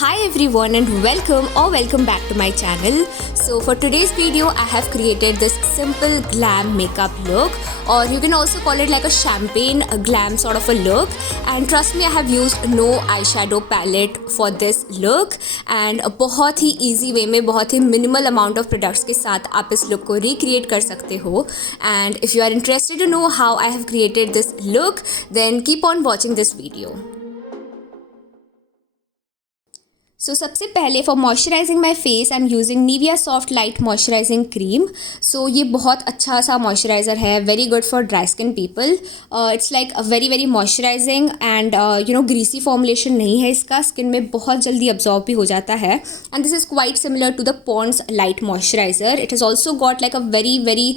Hi everyone and welcome back to my channel. So for today's video I have created this simple glam makeup look, or you can also call it like a champagne glam sort of a look. And trust me, I have used no eyeshadow palette for this look, and बहुत ही easy way में बहुत ही minimal amount of products के साथ आप इस look को recreate कर सकते हो. And if you are interested to know how I have created this look, then keep on watching this video. So सबसे पहले for moisturising my face I am using Nivea soft light moisturising cream. So ये बहुत अच्छा सा moisturiser है, very good for dry skin people. It's like very very moisturising and greasy formulation नहीं है इसका, स्किन में बहुत जल्दी अब्जॉर्ब भी हो जाता है. And this is quite similar to the Pond's light moisturiser. It has also got like a very very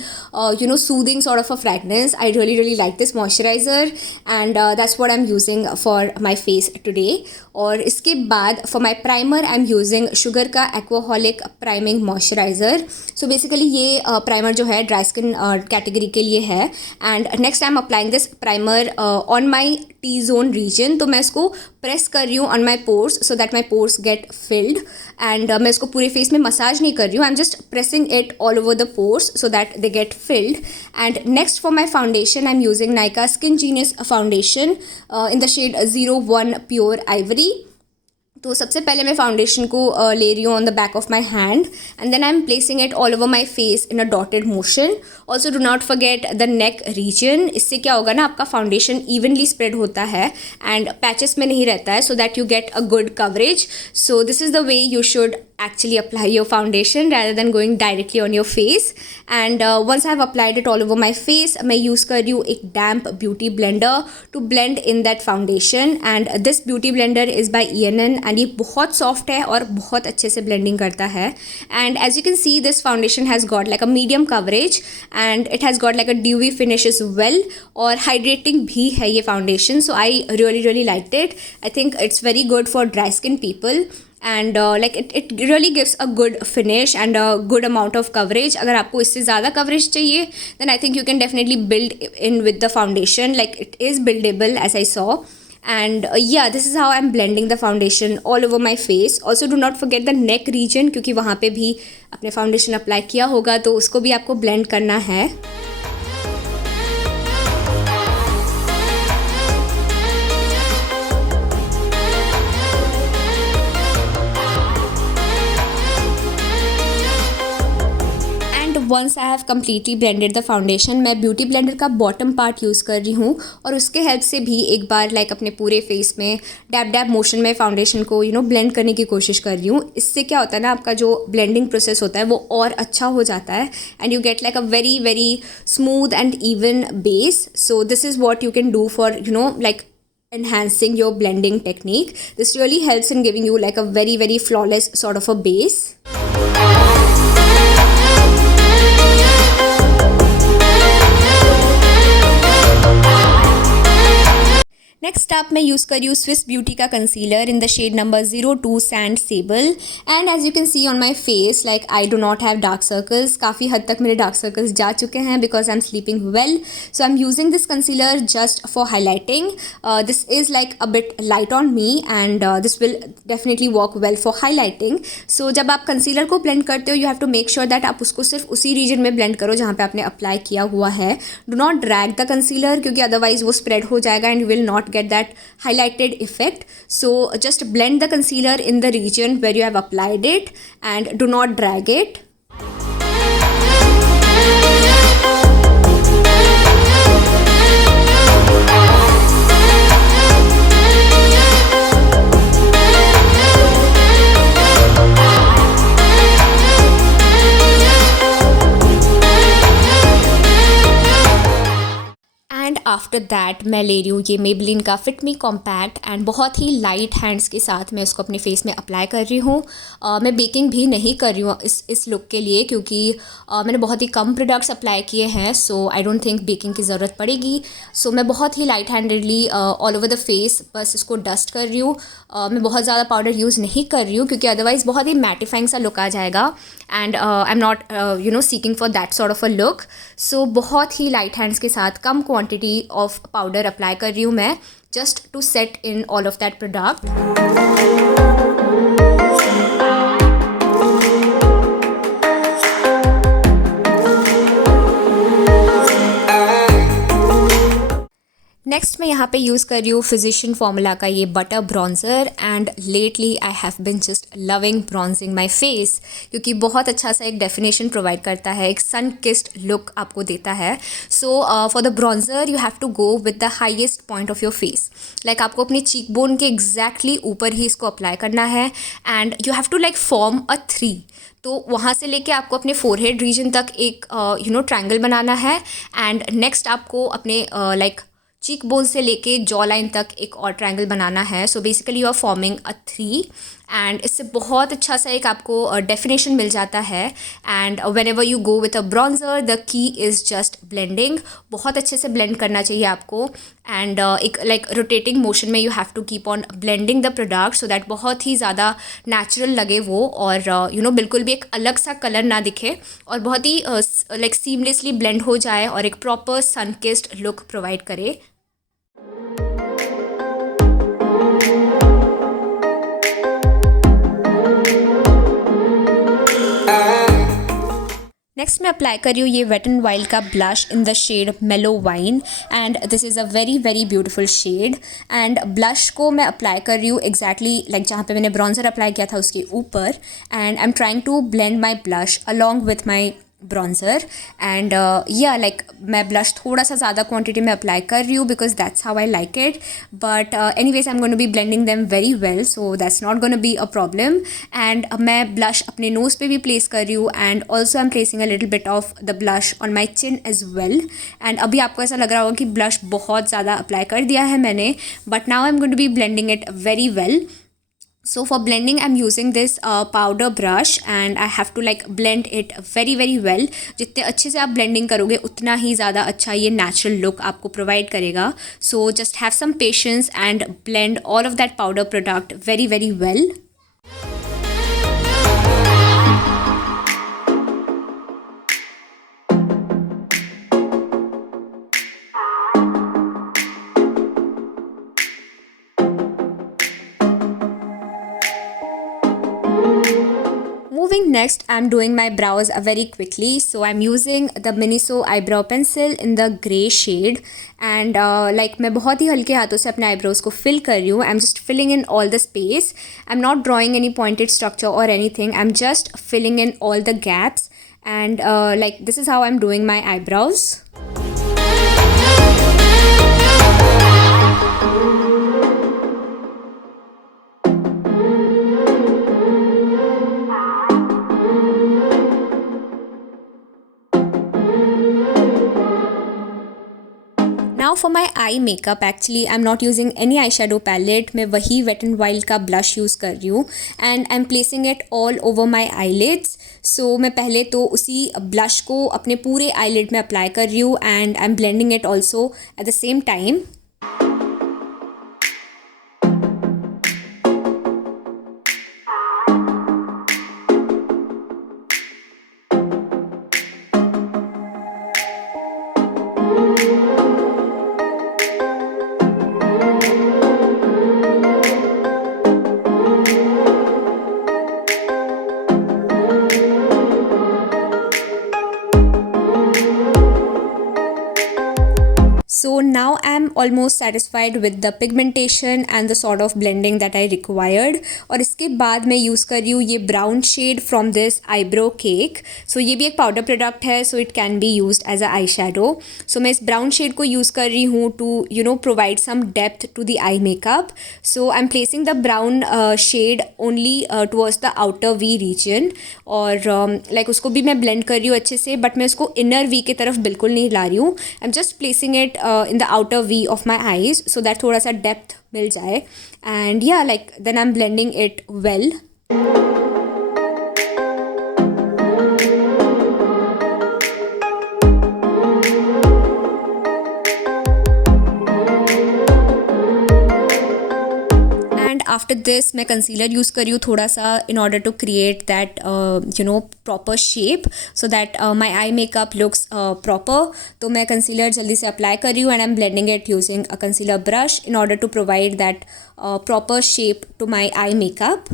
soothing sort of a fragrance. I really like this moisturiser and that's what I am using for my face today. और इसके बाद for my primer I am using Sugar का Aquaholic priming moisturiser. So basically ये primer जो है dry skin category के लिए है. And next I am applying this primer on my T zone region. तो मैं इसको प्रेस कर रही हूँ on my pores so that my pores get filled. And मैं इसको पूरे फेस में मसाज नहीं कर रही हूँ, I am just pressing it all over the pores so that they get filled. And next for my foundation I am using Nykaa skin genius foundation in the shade 01 pure ivory. तो सबसे पहले मैं फाउंडेशन को ले रही हूँ on the back of my hand and then I am placing it all over my face in a dotted motion. Also do not forget the neck reason. इससे क्या होगा ना, आपका फाउंडेशन इवनली स्प्रेड होता है एंड पैचेस में नहीं रहता है, so that you get a good coverage. So this is the way you should actually apply your foundation rather than going directly on your face. And once I have applied it all over my face, मैं use कर रही हूँ एक damp beauty blender to blend in that foundation. And this beauty blender is by ENN and ये बहुत soft है और बहुत अच्छे से blending करता है. And as you can see, this foundation has got like a medium coverage and it has got like a dewy finish as well, और hydrating भी है ये foundation. So I really liked it. I think it's very good for dry skin people. And like it really gives a good finish and a good amount of coverage. अगर आपको इससे ज़्यादा coverage चाहिए then I think you can definitely build in with the foundation. Like it is buildable as I saw. And yeah this is how I am blending the foundation all over my face. Also do not forget the neck region, क्योंकि वहाँ पे भी अपने foundation apply किया होगा तो उसको भी आपको ब्लेंड करना है. Once I have completely blended the foundation, मैं ब्यूटी ब्लेंडर का बॉटम पार्ट यूज़ कर रही हूँ और उसके हेल्प से भी एक बार लाइक अपने पूरे फेस में डैब मोशन में फाउंडेशन को ब्लेंड करने की कोशिश कर रही हूँ. इससे क्या होता है ना, आपका जो ब्लेंडिंग प्रोसेस होता है वो और अच्छा हो जाता है and you get like a very very smooth and even base. So this is what you can do for like enhancing your blending technique. This really helps in giving you like a very very flawless sort of a base. Next up मैं use कर रही हूँ Swiss beauty का concealer in the shade number 02 sand sable. And as you can see on my face like I do not have dark circles. काफ़ी हद तक मेरे dark circles जा चुके हैं because I am sleeping well. So I am using this concealer just for highlighting. This is like a bit light on me and this will definitely work well for highlighting. So जब आप concealer को blend करते हो you have to make sure that आप उसको सिर्फ उसी रीजन में ब्लेंड करो जहाँ पे आपने अप्लाई किया हुआ है. Do not drag the concealer, क्योंकि अदरवाइज वो स्प्रेड हो जाएगा and you will not get that highlighted effect. So just blend the concealer in the region where you have applied it and do not drag it. After that मैं ले रही हूँ ये मेबलिन का फिट मी कॉम्पैक्ट एंड बहुत ही लाइट हैंड्स के साथ मैं इसको अपने फेस में अप्लाई कर रही हूँ. मैं बेकिंग भी नहीं कर रही हूँ इस लुक के लिए, क्योंकि मैंने बहुत ही कम प्रोडक्ट्स अप्लाई किए हैं. So I don't think baking की ज़रूरत पड़ेगी. सो मैं बहुत ही light handedly all over the face बस इसको डस्ट कर रही हूँ. मैं बहुत ज़्यादा पाउडर यूज़ नहीं कर रही हूँ क्योंकि अदरवाइज़ बहुत ही मैटिफाइंग सा लुक आ जाएगा and I am not seeking for that sort of a look. So बहुत ही लाइट हैंड्स के साथ कम क्वांटिटी ऑफ पाउडर अप्लाई कर रही हूँ मैं, just to set in all of that product. यहाँ पे यूज़ कर रही हूँ फिजिशियन फार्मूला का ये butter bronzer and lately I have been just loving bronzing my face, क्योंकि बहुत अच्छा सा एक डेफिनेशन प्रोवाइड करता है, एक सन किस्ड लुक आपको देता है. So for the bronzer you have to go with the highest point of your face. Like आपको अपनी चीक बोन के एग्जैक्टली ऊपर ही इसको अप्लाई करना है and you have to like form a 3. तो वहाँ से लेके आपको अपने फोरहेड रीजन तक एक ट्रायंगल बनाना है एंड नेक्स्ट आपको अपने लाइक चीक बोन से लेके जॉ लाइन तक एक और ट्रायंगल बनाना है. So basically you are forming a 3 and इससे बहुत अच्छा सा एक आपको डेफिनेशन मिल जाता है. And whenever you go with a bronzer the key is just blending. बहुत अच्छे से ब्लेंड करना चाहिए आपको एंड एक लाइक रोटेटिंग मोशन में you have to keep on blending the product so that बहुत ही ज़्यादा नेचुरल लगे वो, और बिल्कुल भी एक अलग सा कलर ना दिखे और बहुत ही लाइक सीमलेसली ब्लेंड हो जाए और एक proper sun kissed look provide करे. नेक्स्ट मैं अप्लाई कर रही हूँ ये वेट एंड वाइल्ड का blush in the shade mellow wine and this is a very very beautiful shade. And blush को मैं अप्लाई कर रही हूँ एग्जैक्टली लाइक जहाँ पे मैंने ब्रॉन्ज़र अप्लाई किया था उसके ऊपर, and I am trying to blend my blush along with my bronzer. And yeah like मैं ब्लश थोड़ा सा ज़्यादा क्वांटिटी में अप्लाई कर रही हूँ because that's how I like it, but anyways I am going to be blending them very well so that's not going to be a problem. And मैं blush अपने नोज़ पे भी प्लेस कर रही हूँ and also I am placing a little bit of the blush on my chin as well. And अभी आपको ऐसा लग रहा होगा कि ब्लश बहुत ज़्यादा अप्लाई कर दिया है मैंने, but now I am going to be blending it very well. So for blending I'm using this powder brush and I have to like blend it very very well. जितने अच्छे से आप blending करोगे उतना ही ज़्यादा अच्छा ये natural look आपको provide करेगा. So just have some patience and blend all of that powder product very very well. Moving next, I'm doing my brows very quickly. So I'm using the Miniso eyebrow pencil in the grey shade and like मैं बहुत ही हल्के हाथों से अपने eyebrows को fill कर रही हूँ. I'm just filling in all the space. I'm not drawing any pointed structure or anything. I'm just filling in all the gaps and like this is how I'm doing my eyebrows. Now for my eye makeup actually I'm not using any eyeshadow palette. मैं वही Wet n Wild का blush use कर रही हूँ and I'm placing it all over my eyelids. So मैं पहले तो उसी blush को अपने पूरे eyelid में apply कर रही हूँ and I'm blending it also at the same time. So now I'm almost satisfied with the pigmentation and the sort of blending that I required. और इसके बाद मैं यूज़ कर रही हूँ ये brown shade from this eyebrow cake. So ये भी एक powder product है, so it can be used as a eyeshadow. So मैं इस brown shade को यूज़ कर रही हूँ to provide some depth to the eye makeup. So I'm placing the brown shade only towards the outer V region और like उसको भी मैं blend कर रही हूँ अच्छे से, but मैं उसको inner V की तरफ बिल्कुल नहीं ला रही हूँ. I'm just placing it in the outer V of my eyes so that थोड़ा सा depth मिल जाए and yeah like then I'm blending it well. After this मैं कंसीलर यूज़ कर रही हूँ थोड़ा सा in order to create that proper shape so that my eye makeup looks proper. तो मैं कंसीलर जल्दी से अप्लाई कर रही हूँ and I am blending it using a concealer brush in order to provide that proper shape to my eye makeup.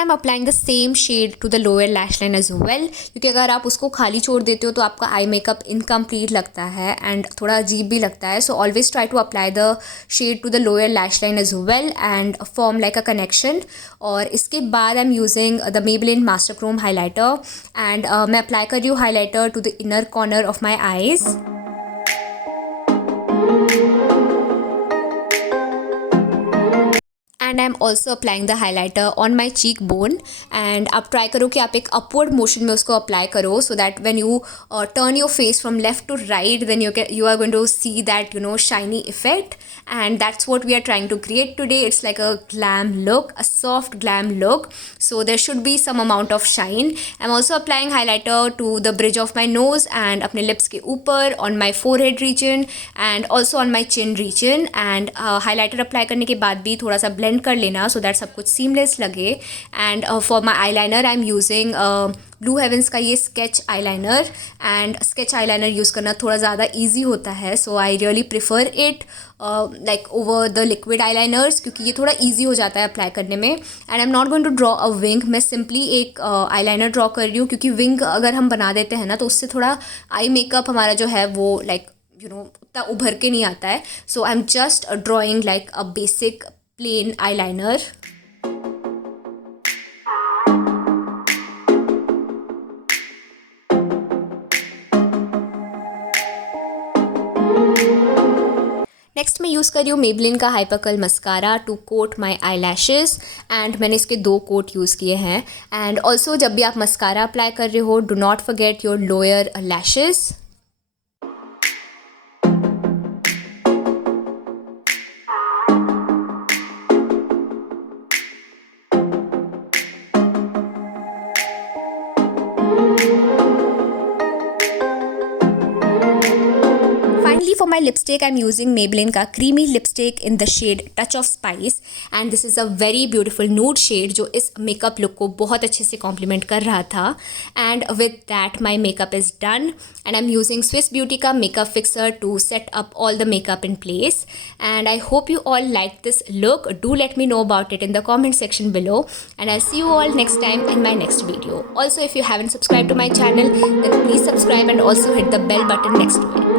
I am applying the same shade to the lower lash line as well, क्योंकि अगर आप उसको खाली छोड़ देते हो तो आपका आई मेकअप इनकम्प्लीट लगता है एंड थोड़ा अजीब भी लगता है. So always try to apply the shade to the lower lash line as well and form like a connection. और इसके बाद I am using the Maybelline master chrome highlighter and मैं अप्लाई कर रही हूँ highlighter to the inner corner of my eyes. And I am also applying the highlighter on my cheek bone. And आप try करो कि आप एक upward motion में उसको अप्लाई करो, so that when you turn your face from left to right then you are going to see that shiny effect. And that's what we are trying to create today. It's like a glam look, a soft glam look, so there should be some amount of shine. I'm also applying highlighter to the bridge of my nose and अपने lips के ऊपर, on my forehead region and also on my chin region. And highlighter apply करने के बाद भी थोड़ा सा blend कर लेना so that सब कुछ seamless लगे. And for my eyeliner I'm using blue heavens का ये sketch eyeliner. And sketch eyeliner use करना थोड़ा ज़्यादा ईजी होता है, so I really prefer it like over the liquid eyeliners, क्योंकि ये थोड़ा ईजी हो जाता है अप्लाई करने में. And I am not going to draw a wing. मैं सिंपली एक आईलाइनर ड्रॉ कर रही हूँ, क्योंकि विंग अगर हम बना देते हैं ना तो उससे थोड़ा आई मेकअप हमारा जो है वो लाइक उतना उभर के नहीं आता है. So I am just drawing like a basic plain eyeliner. Next मैं यूज़ कर रही हूँ मेबेलिन का hyper curl mascara to coat my eyelashes. And मैंने इसके 2 कोट यूज़ किए हैं. एंड ऑल्सो जब भी आप मस्कारा अप्लाई कर रहे हो, do not forget your lower lashes. For my lipstick I'm using Maybelline का creamy lipstick in the shade Touch of Spice, and this is a very beautiful nude shade जो इस makeup look को बहुत अच्छे से complement कर रहा था. And with that my makeup is done and I'm using Swiss Beauty का makeup fixer to set up all the makeup in place. And I hope you all liked this look. Do let me know about it in the comment section below, and I'll see you all next time in my next video. Also, if you haven't subscribed to my channel then please subscribe and also hit the bell button next to it.